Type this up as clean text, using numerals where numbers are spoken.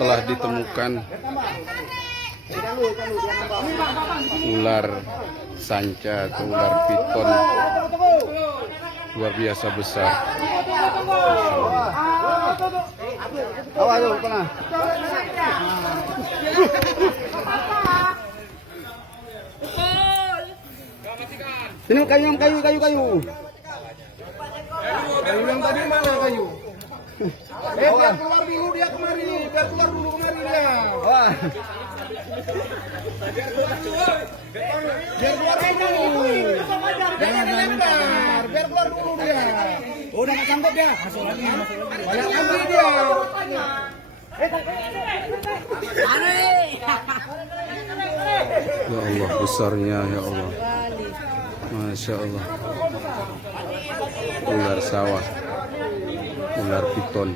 telah ditemukan ular sanca atau ular piton luar biasa besar. Ini kayu yang kayu yang tadi mana kayu? Biar keluar dulu dia kemari, biar keluar dulu kemari dia. Biar keluar dulu. Jangan lempar, biar keluar dulu dia. Udah nggak sanggup dia. Masuk lagi. Banyak ambil dia. Ya Allah, besarnya ya Allah. Masya Allah. Ular sawah, ular piton.